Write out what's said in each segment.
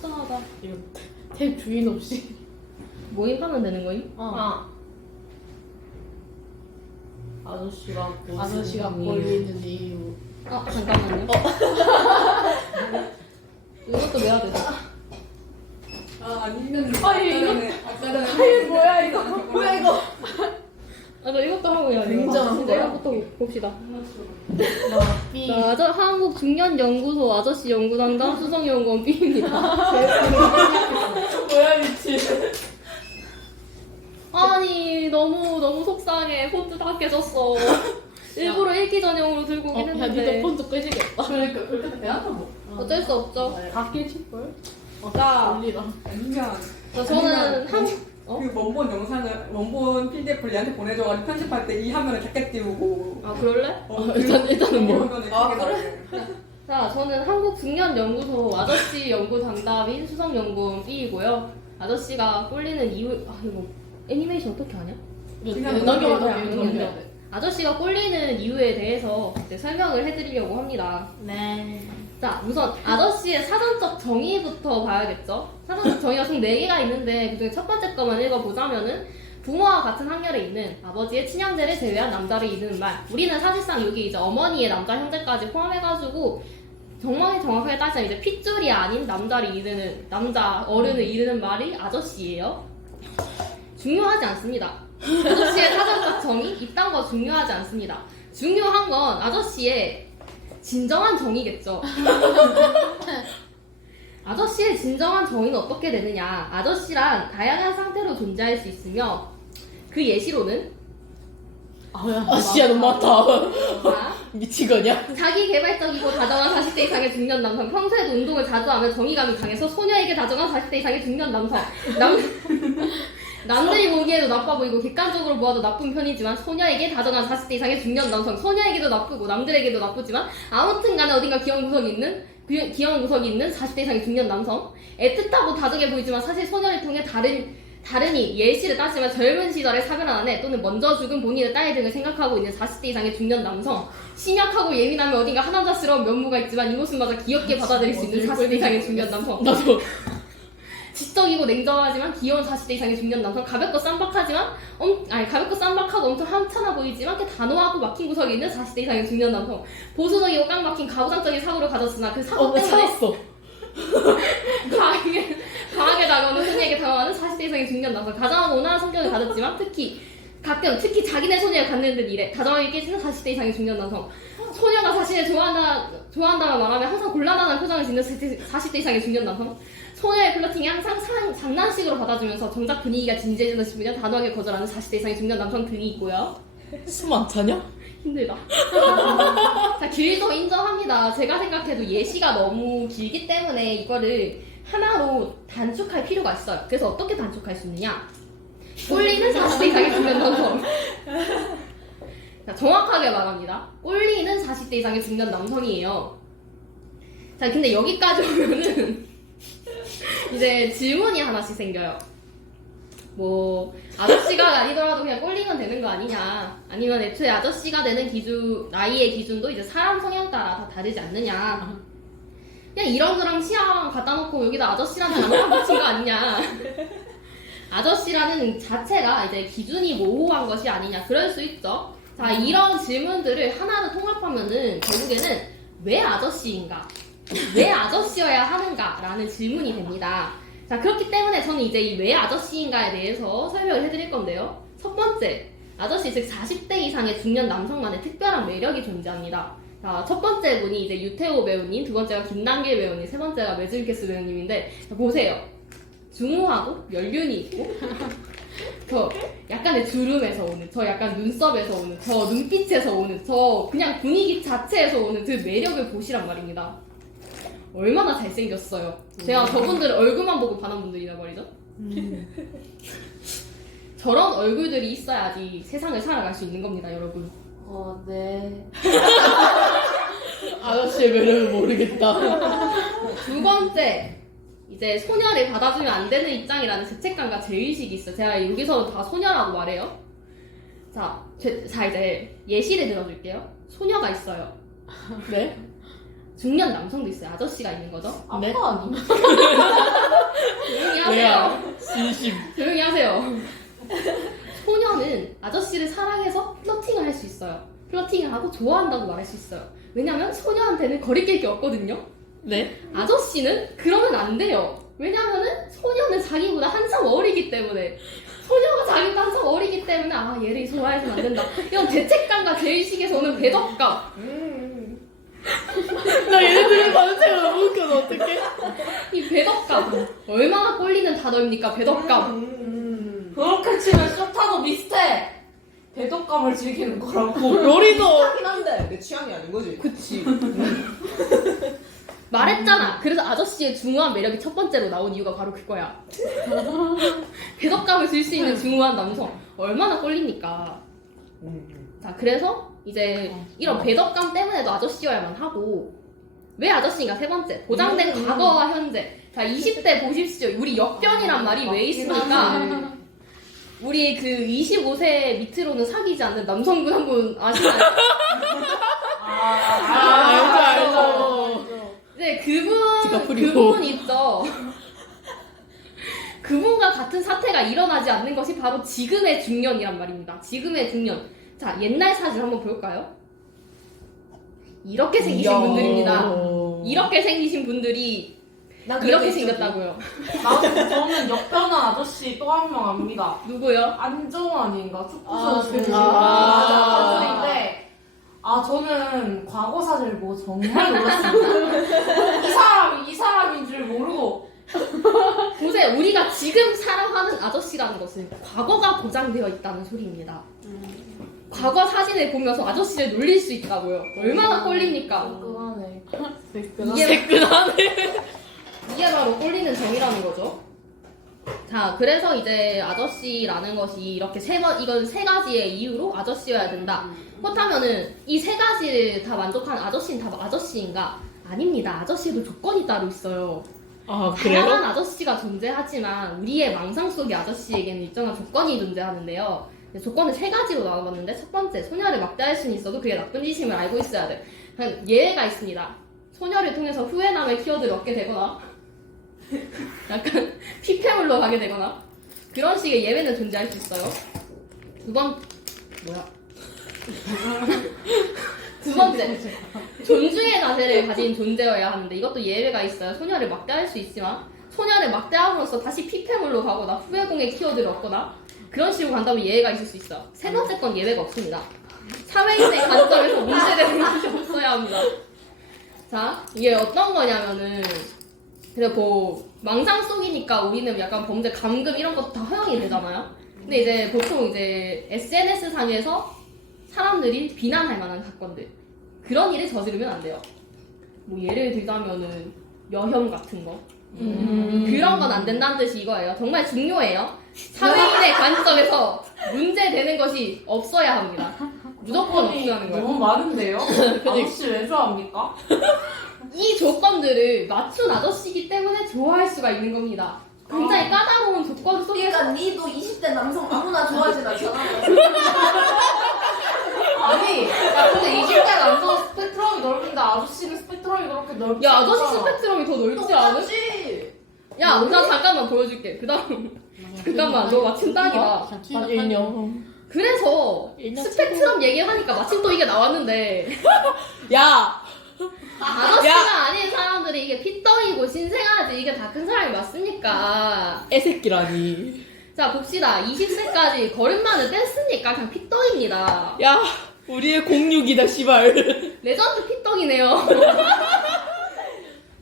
속상하다. 이거 대 주인 없이. 모임하면 되는 거임? 아저씨가 아저씨가 걸리는 이유. 잠깐만요. 이것도 외워야 되죠? 아니면 이거 뭐야 이거? 뭐야 이거? 저 이것도 하고 해야 돼요. 굉장한 거야? 이것부터 봅시다. 삐. 한국 중년연구소 아저씨 연구당당 수성연구원 B입니다. 뭐야 미친. 아니 너무 속상해. 폰트 다 깨졌어. 일부러 읽기 전용으로 들고 오긴 야 했는데 니도 폰트 끄지겠다. 그러니까 그렇게 내한테 뭐 어쩔 수 없죠. 다 깨질걸? 자, 졸리다. 아니면 저는 그 원본 영상을 원본 PDF를 얘한테 보내줘가지고 편집할 때 이 화면을 작게 띄우고 그럴래? 일단은 뭐. 화면을 크게 자, 저는 한국 중년연구소 아저씨 연구 당담인 수성연구원 B이고요. 아저씨가 꼴리는 이유 이거 애니메이션 어떻게 하냐? 그냥 넘겨야 돼. 넘겨야 아저씨가 꼴리는 이유에 대해서 이제 설명을 해드리려고 합니다. 네. 자, 우선 아저씨의 사전적 정의부터 봐야겠죠? 사전적 정의가 총 4개가 있는데 그중에 첫 번째 거만 읽어보자면은 부모와 같은 학년에 있는 아버지의 친형제를 제외한 남자를 이르는 말. 우리는 사실상 여기 이제 어머니의 남자 형제까지 포함해가지고 정확하게 따지면 이제 핏줄이 아닌 남자를 이르는 남자 어른을 이르는 말이 아저씨예요. 중요하지 않습니다. 아저씨의 사전적 정의 이딴 거 중요하지 않습니다. 중요한 건 아저씨의 진정한 정의겠죠. 아저씨의 진정한 정의는 어떻게 되느냐? 아저씨란 다양한 상태로 존재할 수 있으며 그 예시로는 진짜 너무 많다. 자, 미치겠냐? 자기 개발적이고 다정한 40대 이상의 중년 남성, 평소에도 운동을 자주 하며 정의감이 강해서 소녀에게 다정한 40대 이상의 중년 남성. 남들이 보기에도 나빠 보이고 객관적으로 보아도 나쁜 편이지만 소녀에게 다정한 40대 이상의 중년 남성. 소녀에게도 나쁘고 남들에게도 나쁘지만 아무튼 간에 어딘가 귀여운 구석이 있는 40대 이상의 중년 남성. 애틋하고 다정해 보이지만 사실 소녀를 통해 다른이 예시를 따지면 젊은 시절에 사별한 아내 또는 먼저 죽은 본인의 딸 등을 생각하고 있는 40대 이상의 중년 남성. 신약하고 예민하며 어딘가 하남자스러운 면모가 있지만 이 모습마저 귀엽게 받아들일 수 있는 40대 이상의 중년 남성. 나도. 지적이고 냉정하지만 귀여운 40대 이상의 중년 남성. 가볍고 쌈박하고 엄청 한찮아 보이지만 그 단호하고 막힌 구석이 있는 40대 이상의 중년 남성. 보수적이고 깡 막힌 가부장적인 사고를 가졌으나 그 사고 나 때문에 찾았어. 강하게 다가오는 소녀에게 당황하는 40대 이상의 중년 남성. 다정하고 온화한 성격을 가졌지만 특히 자기네 소녀를 갖는 듯 이래. 다정하게 깨지는 40대 이상의 중년 남성. 소녀가 자신을 좋아한다만 말하면 항상 곤란한 표정을 짓는 40대 이상의 중년 남성. 소녀의 플러팅이 항상 장난식으로 받아주면서 정작 분위기가 진지해진다 싶으면 단호하게 거절하는 40대 이상의 중년 남성 등이 있고요. 숨 안 차냐? 힘들다. 자, 길도 인정합니다. 제가 생각해도 예시가 너무 길기 때문에 이거를 하나로 단축할 필요가 있어요. 그래서 어떻게 단축할 수 있느냐? 꼴리는 40대 이상의 중년 남성. 자, 정확하게 말합니다. 꼴리는 40대 이상의 중년 남성이에요. 자, 근데 여기까지 오면은 이제 질문이 하나씩 생겨요. 뭐 아저씨가 아니더라도 그냥 꼴리면 되는 거 아니냐, 아니면 애초에 아저씨가 되는 나이의 기준도 이제 사람 성향 따라 다 다르지 않느냐, 그냥 이런저런 취향 갖다 놓고 여기다 아저씨라는 단어만 붙인 거 아니냐. 아저씨라는 자체가 이제 기준이 모호한 것이 아니냐, 그럴 수 있죠. 자, 이런 질문들을 하나로 통합하면은 결국에는 왜 아저씨인가? 왜 아저씨여야 하는가? 라는 질문이 됩니다. 자, 그렇기 때문에 저는 이제 이 왜 아저씨인가에 대해서 설명을 해드릴 건데요. 첫 번째, 아저씨 즉 40대 이상의 중년 남성만의 특별한 매력이 존재합니다. 자, 첫 번째 분이 이제 유태호 배우님, 두 번째가 김남길 배우님, 세 번째가 매즈리케스 배우님인데, 자, 보세요. 중후하고 연륜이 있고 저 약간의 주름에서 오는, 저 약간 눈썹에서 오는, 저 눈빛에서 오는, 저 그냥 분위기 자체에서 오는 그 매력을 보시란 말입니다. 얼마나 잘생겼어요. 제가 저분들 얼굴만 보고 반한 분들이란 말이죠. 저런 얼굴들이 있어야지 세상을 살아갈 수 있는 겁니다, 여러분. 네. 아저씨의 매력을 모르겠다. 두 번째, 이제 소녀를 받아주면 안 되는 입장이라는 죄책감과 죄의식이 있어요. 제가 여기서 다 소녀라고 말해요. 자, 이제 예시를 들어줄게요. 소녀가 있어요. 네? 중년 남성도 있어요. 아저씨가 있는 거죠. 네? 아빠 아니? 조용히 하세요. 진심. 조용히 하세요. 소녀는 아저씨를 사랑해서 플러팅을 할 수 있어요. 플러팅을 하고 좋아한다고 말할 수 있어요. 왜냐면 소녀한테는 거리낄 게 없거든요. 네? 아저씨는 그러면 안 돼요. 왜냐면은 소녀는 자기보다 한참 어리기 때문에 소녀가 자기보다 한참 어리기 때문에 아 얘를 좋아해서는 안 된다. 이런 죄책감과 죄의식에서 오는 배덕감. 나 얘네들의 반응체가 너무 웃겨. 너 어떡해? 이 배덕감 얼마나 꼴리는 단어입니까? 배덕감. 그렇게 치면 쇼타도 비슷해. 배덕감을 즐기는 거라고. 로리도 하긴 한데 내 취향이 아닌 거지. 그치. 말했잖아. 그래서 아저씨의 중후한 매력이 첫 번째로 나온 이유가 바로 그거야. 배덕감을 줄 수 있는 중후한 남성 얼마나 꼴립니까? 자, 그래서 이제 이런 배덕감 때문에도 아저씨여야만 하고 왜 아저씨인가? 세 번째, 보장된 과거와 현재. 자, 20대 보십시오. 우리 역변이란 말이 왜 있습니까? 우리 그 25세 밑으로는 사귀지 않는 남성분 한 분 아시나요? 알죠. 네, 디카프리오. 그분 있죠. 그분과 같은 사태가 일어나지 않는 것이 바로 지금의 중년이란 말입니다. 지금의 중년. 자, 옛날 사진 한번 볼까요? 이렇게 생기신 이야. 분들입니다. 이렇게 생기신 분들이 난 그래도 이렇게 있었고. 생겼다고요. 저는 역변한 아저씨 또 한 명 압니다. 누구요? 안정환인가? 축구 아, 선수. 그- 안정환인데 저는 과거 사진을 보고 정말 놀랐습니다. 이 사람인 줄 모르고. 보세요. 우리가 지금 사랑하는 아저씨라는 것은 과거가 보장되어 있다는 소리입니다. 과거 사진을 보면서 아저씨를 놀릴 수 있다고요. 얼마나 꼴립니까? 그만해. 이게 바로 꼴리는 정이라는 거죠. 자, 그래서 이제 아저씨라는 것이 이렇게 이건 세 가지의 이유로 아저씨여야 된다. 그렇다면은 이 세 가지를 다 만족하는 아저씨는 다 아저씨인가? 아닙니다. 아저씨도 조건이 따로 있어요. 아, 다양한 그래요? 아저씨가 존재하지만 우리의 망상 속의 아저씨에게는 일정한 조건이 존재하는데요. 조건을 세 가지로 나눠봤는데 첫 번째, 소녀를 막대할 수는 있어도 그게 나쁜 짓임을 알고 있어야 돼. 예외가 있습니다. 소녀를 통해서 후회남의 키워드를 얻게 되거나 약간 피폐물로 가게 되거나 그런 식의 예외는 존재할 수 있어요. 두 번째, 존중의 자세를 가진 존재여야 하는데 이것도 예외가 있어요. 소녀를 막대할 수 있지만 소녀를 막대함으로써 다시 피폐물로 가거나 후회공의 키워드를 얻거나 그런 식으로 간다면 예외가 있을 수 있어요. 세 번째 건 예외가 없습니다. 사회인의 관점에서 문제되는 것이 없어야 합니다. 자, 이게 어떤 거냐면은 그리고 망상 속이니까 우리는 약간 범죄 감금 이런 것도 다 허용이 되잖아요. 근데 이제 보통 이제 SNS 상에서 사람들이 비난할 만한 사건들 그런 일을 저지르면 안 돼요. 뭐 예를 들자면은 여혐 같은 거 그런 건 안 된다는 뜻이 이거예요. 정말 중요해요. 사회인의 관점에서 문제되는 것이 없어야 합니다. 무조건 없어야하는 거예요. 너무 많은데요? 아저씨 왜 좋아합니까? 이 조건들을 맞춘 아저씨이기 때문에 좋아할 수가 있는 겁니다. 굉장히 까다로운 조건 속에서 그러니까 니도 20대 남성 아무나 좋아하진 않잖아. 아니, 야, 근데 20대 남성 스펙트럼이 넓은데 아저씨는 스펙트럼이 그렇게 넓지 야, 아저씨 않잖아. 스펙트럼이 더 넓지 않아? 똑같지. 야, 나 잠깐만 보여줄게. 그 다음 잠깐만, 너 마침 딱이다. 일령. 그래서 일년 스펙트럼 얘기하니까 마침 또 이게 나왔는데 야! 아저씨가 아닌 사람들이 이게 핏덩이고 신생아지 이게 다 큰 사람이 맞습니까? 애새끼라니. 자, 봅시다. 20세까지 걸음마는 뗐으니까 그냥 핏덩입니다. 야! 우리의 공육이다, 씨발. 레전드 핏덩이네요.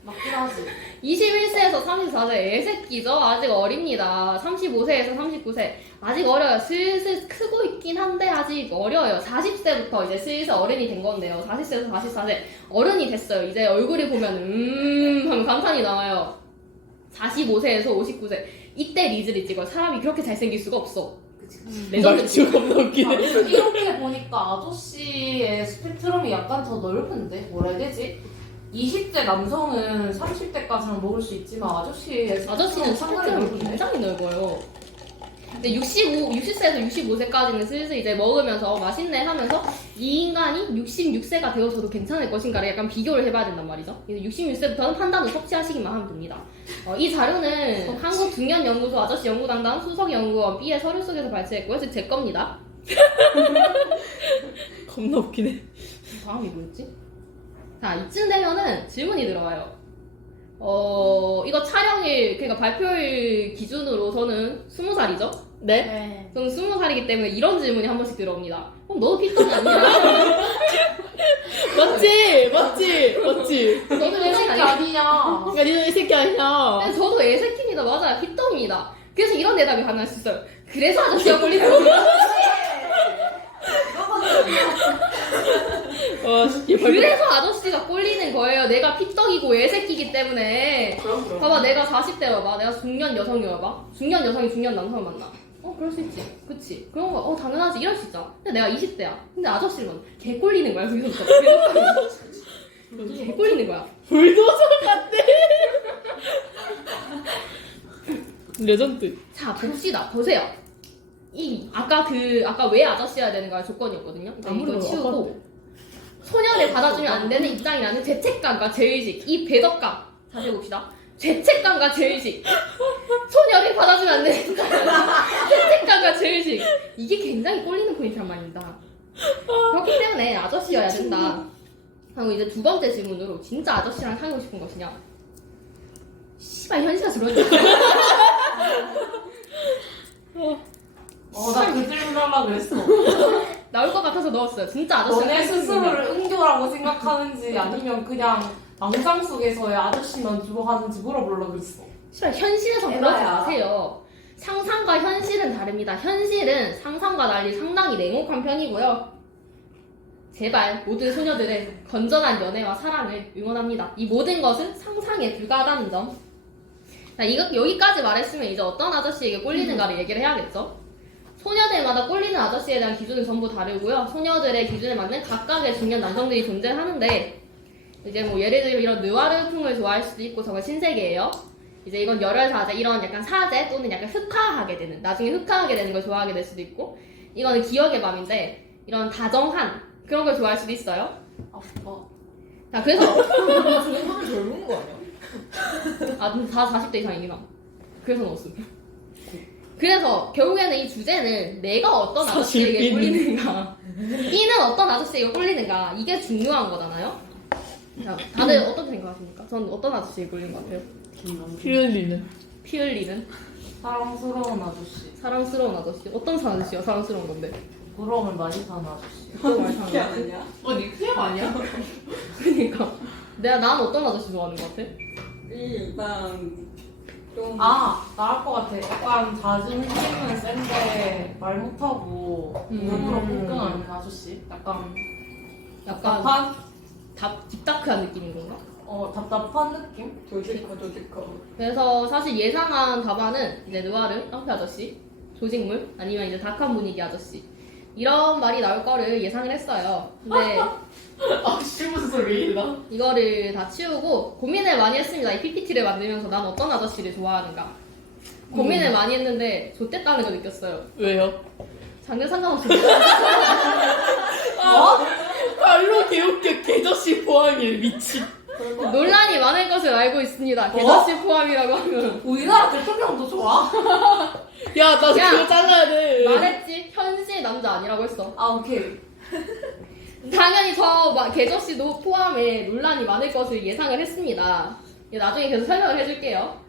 맞긴 하지. 21세에서 34세 애새끼죠? 아직 어립니다. 35세에서 39세 아직 어려요. 슬슬 크고 있긴 한데 아직 어려요. 40세부터 이제 슬슬 어른이 된 건데요. 40세에서 44세 어른이 됐어요. 이제 얼굴이 보면 하면 감탄이 나와요. 45세에서 59세 이때 리즈를 찍어요. 사람이 그렇게 잘생길 수가 없어. 레전드 말투 겁나 웃기네. 이렇게 보니까 아저씨의 스펙트럼이 약간 더 넓은데? 뭐라 해야 되지? 20대 남성은 30대까지는 먹을 수 있지만 아저씨의 아저씨는 상당히 스펙트럼이 넓은데? 굉장히 넓어요. 이제 60세에서 65세까지는 슬슬 이제 먹으면서 맛있네 하면서 이 인간이 66세가 되어서도 괜찮을 것인가를 약간 비교를 해봐야 된단 말이죠. 66세부터는 판단을 섭취하시기만 하면 됩니다. 이 자료는 한국중년연구소 아저씨 연구담당 수석연구원 B의 서류 속에서 발췌했고요. 즉 제 겁니다. 겁나 웃기네. 다음이 뭐였지? 자, 이쯤 되면은 질문이 들어와요. 이거 촬영일, 그러니까 발표일 기준으로 저는 20살이죠? 네? 네. 저는 20살이기 때문에 이런 질문이 한 번씩 들어옵니다. 그럼 너도 피떡이 아니야? 맞지? 맞지? 맞지? 너도 내 애새끼 새끼 아니야? 아니냐. 야, 니는 이 새끼 아니야. 네, 저도 애새끼입니다. 맞아요. 피떡입니다. 그래서 이런 대답이 가능할 수 있어요. 그래서 아저씨가 걸리는 거야. 와, 씨, 얘 발표. 그래서 아저씨가 꼴리는 거예요. 내가 피떡이고 애새끼기 때문에. 그럼. 봐봐, 내가 40대 봐봐. 내가 중년 여성이어봐. 중년 여성이 중년 남성을 만나. 그럴 수 있지. 그치. 그런 거, 당연하지. 이럴 수 있잖아. 근데 내가 20대야. 근데 아저씨를 만나. 개 꼴리는 거야, 거기서부터. 개 꼴리는 거야. 불도저 같대. 레전드. 자, 봅시다. 보세요. 아까 왜 아저씨여야 되는가 조건이었거든요. 이거 치우고. 소년을 받아주면 안 되는 입장이라는 죄책감과 죄의식, 이 배덕감. 자세히 봅시다. 죄책감과 죄의식. 소년을 받아주면 안 되는 입장이라는 죄책감과 죄의식. 이게 굉장히 꼴리는 포인트란 말입니다. 그렇기 때문에 아저씨여야 된다. 그리고 이제 두 번째 질문으로 진짜 아저씨랑 사귀고 싶은 것이냐? 씨발 현실에서 그러지. 나 그 질문 하려고 했어. 나올 것 같아서 넣었어요. 진짜 아저씨랑 너네 사귀고 싶은 거냐? 스스로를 은교라고 생각하는지 아니면 그냥 망상 속에서의 아저씨만 좋아하는지 물어보려고 그랬어. 씨발 현실에서 그러지 에바야. 마세요. 상상과 현실은 다릅니다. 현실은 상상과 달리 상당히 냉혹한 편이고요. 제발 모든 소녀들의 건전한 연애와 사랑을 응원합니다. 이 모든 것은 상상에 불과하다는 점. 자, 여기까지 말했으면 이제 어떤 아저씨에게 꼴리는가를 얘기를 해야겠죠. 소녀들마다 꼴리는 아저씨에 대한 기준은 전부 다르고요. 소녀들의 기준에 맞는 각각의 중년 남성들이 존재하는데 이제 뭐 예를 들면 이런 느와르풍을 좋아할 수도 있고 정말 신세계예요. 이제 이건 열혈 사제, 이런 약간 사제 또는 약간 흑화하게 되는, 나중에 흑화하게 되는 걸 좋아하게 될 수도 있고, 이거는 기억의 밤인데 이런 다정한 그런 걸 좋아할 수도 있어요. 아빠. 자, 그래서 정말 젊은 거 아니야? 다 40대 이상이긴 그래서 넣었음. 그래서 결국에는 이 주제는 내가 어떤 사실 아저씨에게 B는. 꼴리는가, B는 어떤 아저씨에게 꼴리는가, 이게 중요한 거잖아요. 자, 다들 어떻게 생각하십니까? 저는 어떤 아저씨에게 꼴리는 것 같아요? 피 흘리는. 피 흘리는 사랑스러운 아저씨. 사랑스러운 아저씨. 어떤 아저씨가 사랑스러운 건데? 부러움을 많이 사는 아저씨. 그거 많이 사는 그게 아저씨. 아니야? 네 그냥 아니야? 그러니까 난 어떤 아저씨 좋아하는 것 같아? 일단 좀 나할 것 같아. 약간 자존심은 센데 말 못하고 일부러 끈끈하는 아저씨. 약간 약간 답답한? 딥다크한 느낌인 건가? 답답한 느낌? 조직커. 그래서 사실 예상한 답안은 이제 느와르, 깡패 아저씨, 조직물, 아니면 이제 다크한 분위기 아저씨, 이런 말이 나올 거를 예상을 했어요. 근데 씨 무슨 소리야? 이거를 다 치우고 고민을 많이 했습니다. 이 PPT를 만들면서 난 어떤 아저씨를 좋아하는가 고민을 많이 했는데 좆됐다는 걸 느꼈어요. 왜요? 장르 상관없이 발로 개웃겨. 개저씨 포함이 미친. 논란이 많을 것을 알고 있습니다. 개저씨 포함이라고 하면 우리나라 대통령도 좋아? 야, 나 야. 그거 잘라야 돼. 말했지. 현실 남자 아니라고 했어. 오케이. 당연히 저 개저씨도 포함해 논란이 많을 것을 예상을 했습니다. 나중에 계속 설명을 해줄게요.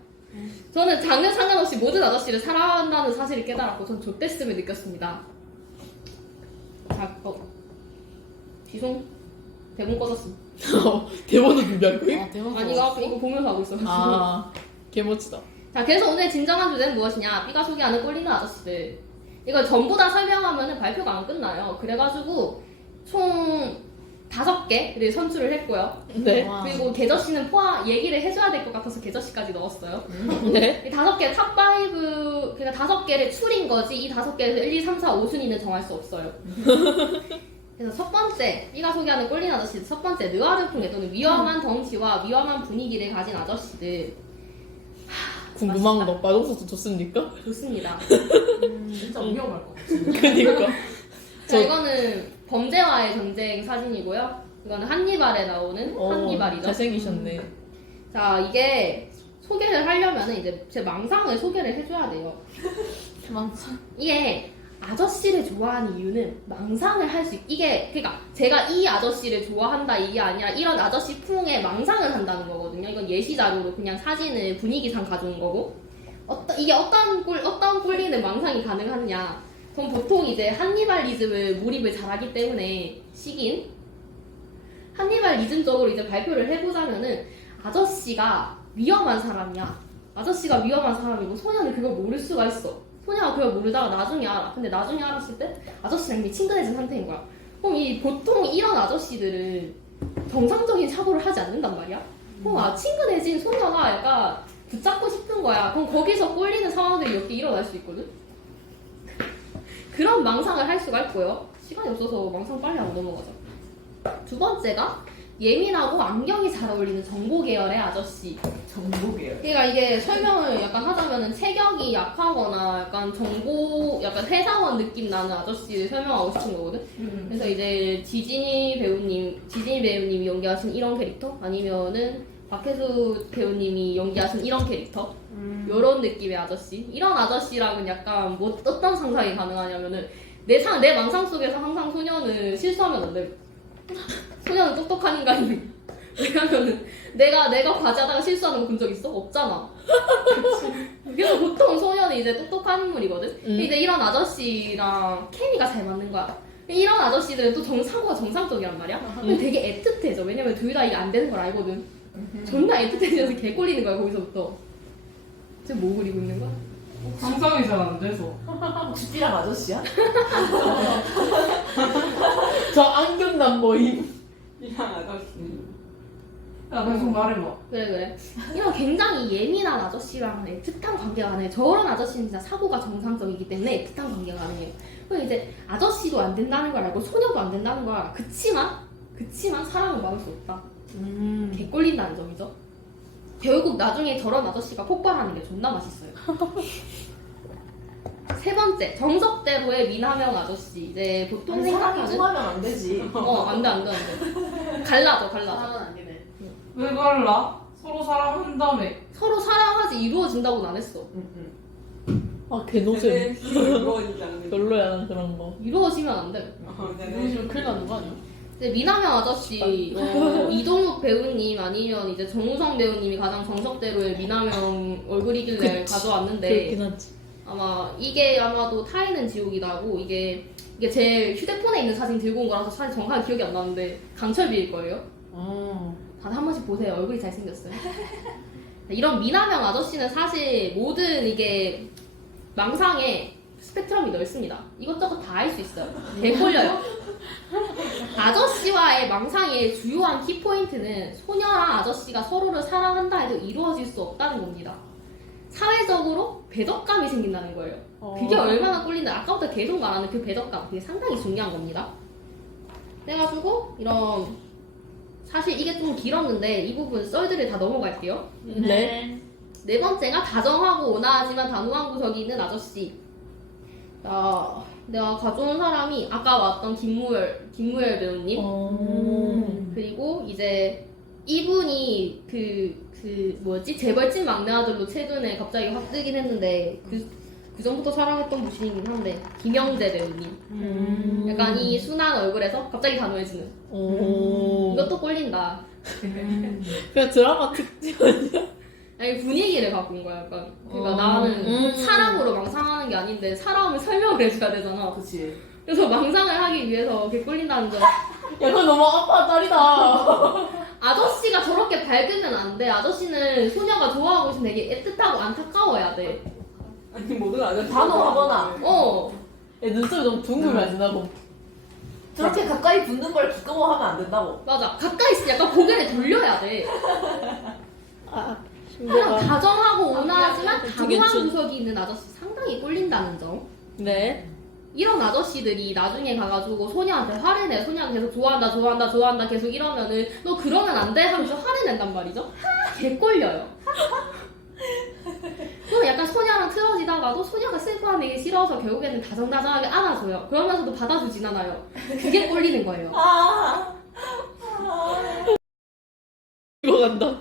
저는 장르 상관없이 모든 아저씨를 사랑한다는 사실을 깨달았고 전 좆됐음을 느꼈습니다. 자, 지송 대본 꺼졌음. 대본도 준비할 거임? 아니 이거 보면서 하고 있어. 개멋지다. 자, 그래서 오늘 진정한 주제는 무엇이냐? B가 소개하는 꼴리는 아저씨들. 이걸 전부 다 설명하면 발표가 안 끝나요. 그래가지고 총 5개를 선출을 했고요. 네. 그리고 개저씨는 얘기를 해줘야 될 것 같아서 개저씨까지 넣었어요. 네. 이 5개 탑5, 그러니까 5개를 추린 거지 이 5개에서 1, 2, 3, 4, 5순위는 정할 수 없어요. 그래서 첫 번째, B가 소개하는 꼴린 아저씨들, 첫 번째, 느와르풍에 또는 위험한 덩치와 위험한 분위기를 가진 아저씨들. 궁금한 거 마동석도 좋습니까? 좋습니다. 진짜 위험할 것 같아. 그니까. 자, 이거는 범죄와의 전쟁 사진이고요. 이거는 한니발에 나오는 한니발이죠. 잘생기셨네. 자, 이게 소개를 하려면 이제 제 망상을 소개를 해줘야 돼요. 망상. 이게 아저씨를 좋아하는 이유는 망상을 할 수 이게 그러니까 제가 이 아저씨를 좋아한다 이게 아니라 이런 아저씨 풍의 망상을 한다는 거거든요. 이건 예시 자료로 그냥 사진을 분위기상 가져온 거고 이게 어떤 꼴리는 망상이 가능하느냐. 그럼 보통 이제 한니발리즘을 몰입을 잘하기 때문에 식인 한니발리즘적으로 이제 발표를 해보자면은 아저씨가 위험한 사람이야. 아저씨가 위험한 사람이고 소녀는 그걸 모를 수가 있어. 소녀가 그걸 모르다가 나중에 알아. 근데 나중에 알았을 때 아저씨랑 이미 친근해진 상태인 거야. 그럼 보통 이런 아저씨들은 정상적인 사고를 하지 않는단 말이야. 그럼 친근해진 소녀가 약간 붙잡고 싶은 거야. 그럼 거기서 꼴리는 상황들이 몇 개 일어날 수 있거든. 그런 망상을 할 수가 있고요. 시간이 없어서 망상 빨리 하고 넘어가자. 두 번째가 예민하고 안경이 잘 어울리는 정보 계열의 아저씨. 정보계열. 그러니까 이게 설명을 약간 하자면은 체격이 약하거나 약간 약간 회사원 느낌 나는 아저씨를 설명하고 싶은 거거든. 그래서 이제 지진이 배우님이 연기하신 이런 캐릭터 아니면은 박혜수 배우님이 연기하신 이런 캐릭터 요런 느낌의 아저씨. 이런 아저씨랑은 약간 뭐 어떤 상상이 가능하냐면은 내 망상 속에서 항상 소녀는 실수하면 안 돼. 소녀는 똑똑한 인간이. 왜냐면은 내가 과제하다가 실수하는 거 본 적 있어? 없잖아. 그래서 보통 소녀는 이제 똑똑한 인물이거든. 근데 이제 이런 아저씨랑 케미가 잘 맞는 거야. 이런 아저씨들은 또 사고가 정상적이란 말이야. 근데 되게 애틋해져. 왜냐면 둘 다 이게 안 되는 걸 알거든. 존나 애틋해져서 개 꼴리는 거야 거기서부터. 지금 뭐 그리고 있는 거야? 상상이 잘 안 돼서. 쥐띠랑 아저씨야? 저 안경 남 모임. 이랑 아저씨. 야, 계속 말해봐. 그래. 이런 굉장히 예민한 아저씨랑 애틋한 관계가 가능해. 저런 아저씨는 진짜 사고가 정상적이기 때문에 애틋한 관계가 가능해요. 그럼 이제 아저씨도 안 된다는 걸 알고 소녀도 안 된다는 걸 알아. 그치만 사람은 막을 수 없다. 개 꼴린다는 점이죠. 결국 나중에 저런 아저씨가 폭발하는 게 존나 맛있어요. 세 번째, 정석대로의 미남형 아저씨. 이제 보통 사람이 생각하는 통하면 안 되지. 안 돼. 갈라져. 사람은 안 되네. 왜 갈라? 서로 사랑한다며. 서로 사랑하지 이루어진다고는 안 했어. 아 개노잼. 이루어지지 않는. 별로야 난 그런 거. 이루어지면 안 돼. 이러시면 큰일 나는 거 아니야? 이제 미남형 아저씨 이동욱 배우님 아니면 이제 정우성 배우님이 가장 정석대로의 미남형 얼굴이길래 가져왔는데 그렇긴 하지. 아마 이게 아마도 타인은 지옥이다고 이게 제 휴대폰에 있는 사진 들고 온 거라서 사실 정확하게 기억이 안 나는데 강철비일 거예요. 다들 한 번씩 보세요. 얼굴이 잘생겼어요. 이런 미남형 아저씨는 사실 모든 이게 망상에 스펙트럼이 넓습니다. 이것저것 다 할 수 있어요. 대꼴려요. 아저씨와의 망상의 주요한 키포인트는 소녀랑 아저씨가 서로를 사랑한다 해도 이루어질 수 없다는 겁니다. 사회적으로 배덕감이 생긴다는 거예요. 그게 얼마나 꼴린다. 아까부터 계속 말하는 그 배덕감. 그게 상당히 중요한 겁니다. 그래가지고 이런 사실 이게 좀 길었는데 이 부분 썰들을 다 넘어갈게요. 네. 네 번째가 다정하고 온화하지만 단호한 구석이 있는 아저씨. 내가 가져온 사람이 아까 왔던 김무열 배우님. 그리고 이제 이분이 재벌집 막내 아들로 최근에 갑자기 확 뜨긴 했는데 그 전부터 사랑했던 분이긴 한데 김영재 배우님. 약간 이 순한 얼굴에서 갑자기 단호해지는. 이것도 꼴린다. 그냥 드라마 특집 아니야? 아니 분위기를 갖고 온 거야 약간. 그러니까 나는 사람으로 망상하는 게 아닌데 사람을 설명을 해줘야 되잖아. 그치. 그래서 망상을 하기 위해서 이렇게 꼴린다는 점. 야 그거 너무 아빠 딸이다. 아저씨가 저렇게 밝으면 안 돼. 아저씨는 소녀가 좋아하고 있으면 되게 애틋하고 안타까워야 돼. 아니 모든 아저씨. 단호하거나. 얘 눈썹이 너무 둥글면 안 나고. 저렇게 가까이 붙는 걸 기꺼워하면 안 된다고. 맞아. 가까이 있으면 약간 고개를 돌려야 돼. 신기하다. 다정하고 온화하지만 단호한 괜찮- 구석이 있는 아저씨 상당히 꼴린다는 점. 네. 이런 아저씨들이 나중에 가가지고 소녀한테 화를 내. 소녀가 계속 좋아한다 계속 이러면은 너 그러면 안 돼 하면서 화를 낸단 말이죠. 개꼴려요. 하다가도 소녀가 슬퍼하는 게 싫어서 결국에는 다정다정하게 안아줘요. 그러면서도 받아주진 않아요. 그게 꼴리는 거예요. 이거 간다.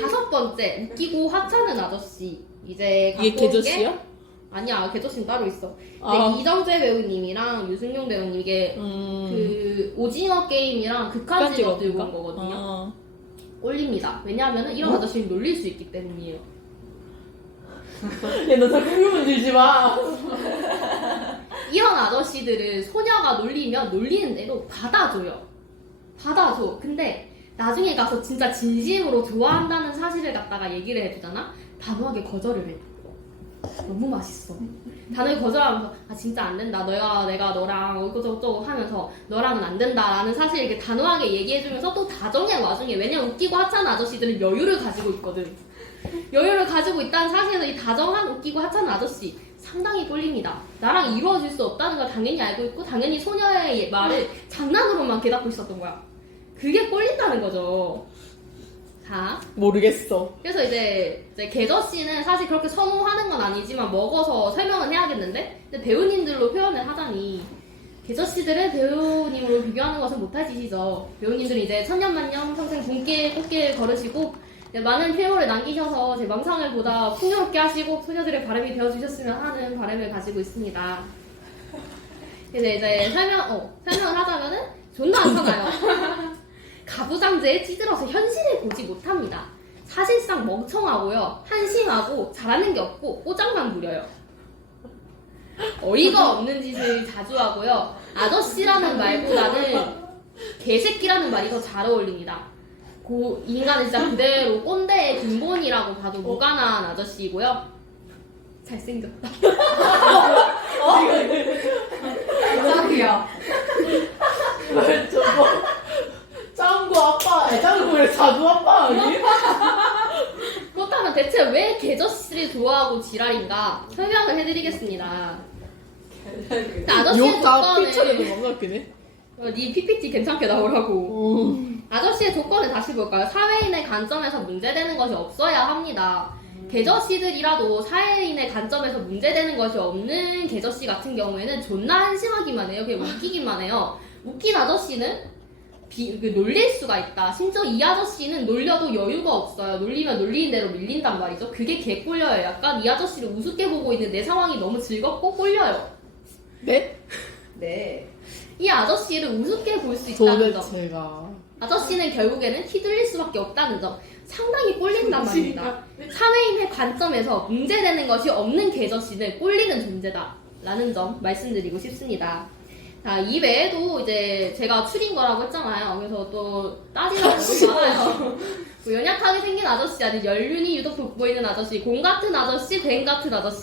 다섯 번째, 웃기고 하찮은 아저씨. 이제 이게 갖고 온 게- 개저씨야? 아니야, 개저씨는 따로 있어. 아. 근데 이정재 배우님이랑 유승용 배우님 이게 그 오징어 게임이랑 극한 직업 들고 온 거거든요. 아. 꼴립니다. 왜냐하면 이런 아저씨를 놀릴 수 있기 때문이에요. 야, 너 자꾸 의문 들지 마. 이런 아저씨들은 소녀가 놀리면 놀리는 대로 받아줘요. 받아줘. 근데 나중에 가서 진짜 진심으로 좋아한다는 사실을 갖다가 얘기를 해주잖아? 단호하게 거절을 해. 너무 맛있어. 단호하게 거절하면서 아 진짜 안 된다. 내가 너랑 어쩌고저쩌고 하면서 너랑은 안 된다라는 사실을 이렇게 단호하게 얘기해주면서 또 다정의 와중에 왜냐면 웃기고 하찮은 아저씨들은 여유를 가지고 있거든. 여유를 가지고 있다는 사실에서 이 다정한 웃기고 하찮은 아저씨 상당히 꼴립니다. 나랑 이루어질 수 없다는 걸 당연히 알고 있고 당연히 소녀의 말을 장난으로만 깨닫고 있었던 거야. 그게 꼴린다는 거죠. 자, 모르겠어. 그래서 이제 개저씨는 사실 그렇게 선호하는 건 아니지만 먹어서 설명은 해야겠는데 근데 배우님들로 표현을 하자니 개저씨들은 배우님으로 비교하는 것은 못할 짓이죠. 배우님들은 이제 천년만년 평생 분길 꽃길 걸으시고 많은 필모를 남기셔서 제 망상을 보다 풍요롭게 하시고 소녀들의 바람이 되어주셨으면 하는 바람을 가지고 있습니다. 그래서 이제 설명을 하자면은 존나 않잖아요. 가부장제에 찌들어서 현실을 보지 못합니다. 사실상 멍청하고요. 한심하고 잘하는 게 없고 꼬장만 부려요. 어이가 없는 짓을 자주 하고요. 아저씨라는 말보다는 개새끼라는 말이 더 잘 어울립니다. 인간은 진짜 그대로 꼰대의 근본이라고 봐도 무관한 아저씨이고요. 잘생겼다. 짱이야. 저거 짱구 아빠, 짱구의 사주 아빠 아니? 그렇다면 대체 왜 개저씨를 좋아하고 지랄인가 설명을 해드리겠습니다. 아저씨의 욕다 피처리 조건을 넘어갔긴 해. 네 PPT 괜찮게 나오라고. 아저씨의 조건을 다시 볼까요? 사회인의 관점에서 문제되는 것이 없어야 합니다. 개저씨들이라도 사회인의 관점에서 문제되는 것이 없는 개저씨 같은 경우에는 존나 한심하기만 해요. 그냥 웃기기만 해요. 웃긴 아저씨는 놀릴 수가 있다. 심지어 이 아저씨는 놀려도 여유가 없어요. 놀리면 놀리는 대로 밀린단 말이죠. 그게 개 꼴려요. 약간 이 아저씨를 우습게 보고 있는 내 상황이 너무 즐겁고 꼴려요. 네? 네. 이 아저씨를 우습게 볼 수 있다는 점. 도대체가. 아저씨는 결국에는 휘둘릴 수밖에 없다는 점. 상당히 꼴린단 말입니다. 사회인의 관점에서 문제되는 것이 없는 개저씨는 꼴리는 존재다. 라는 점 말씀드리고 싶습니다. 자, 이 외에도 이제 제가 추린 거라고 했잖아요. 그래서 또 따지는 것도 많아요. 뭐 연약하게 생긴 아저씨, 아니 연륜이 유독 돋보이는 아저씨, 공 같은 아저씨, 뱀 같은 아저씨.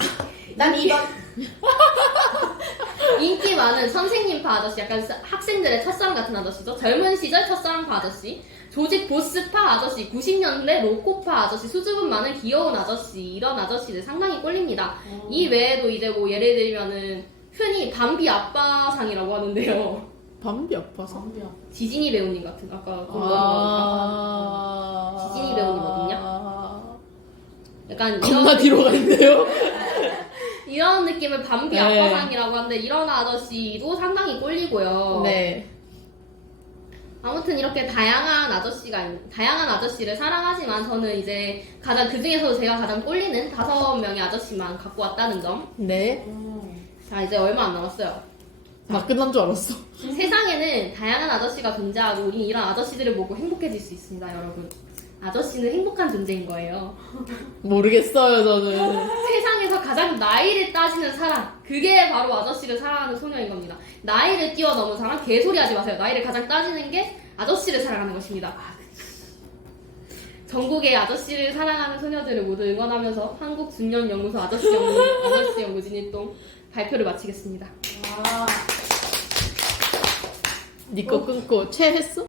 난 이건 인기 많은 선생님파 아저씨, 약간 학생들의 첫사랑 같은 아저씨죠. 젊은 시절 첫사랑파 아저씨, 조직 보스파 아저씨, 90년대 로코파 아저씨, 수줍음 많은 귀여운 아저씨, 이런 아저씨들 상당히 꼴립니다. 이 외에도 이제 뭐 예를 들면은 흔히 밤비 아빠상이라고 하는데요. 밤비 아파서? 지진이 배우님 같은 아까 본 거니까 아. 지진이 배우님거든요. 약간 겁나 뒤로 가 있네요. 이런 느낌을 밤비 네. 아빠상이라고 하는데 이런 아저씨도 상당히 꼴리고요. 네. 아무튼 이렇게 다양한 아저씨를 사랑하지만 저는 이제 가장 그 중에서도 제가 가장 꼴리는 5명의 아저씨만 갖고 왔다는 점. 네. 자, 이제 얼마 안 남았어요. 다 끝난 줄 알았어. 세상에는 다양한 아저씨가 존재하고 우리는 이런 아저씨들을 보고 행복해질 수 있습니다, 여러분. 아저씨는 행복한 존재인 거예요. 모르겠어요, 저는. 세상에서 가장 나이를 따지는 사람, 그게 바로 아저씨를 사랑하는 소녀인 겁니다. 나이를 뛰어넘은 사람, 개소리 하지 마세요. 나이를 가장 따지는 게 아저씨를 사랑하는 것입니다. 전국의 아저씨를 사랑하는 소녀들을 모두 응원하면서 한국중년연구소 아저씨 연구 진입동 발표를 마치겠습니다. 니 거 끊고 채 했어?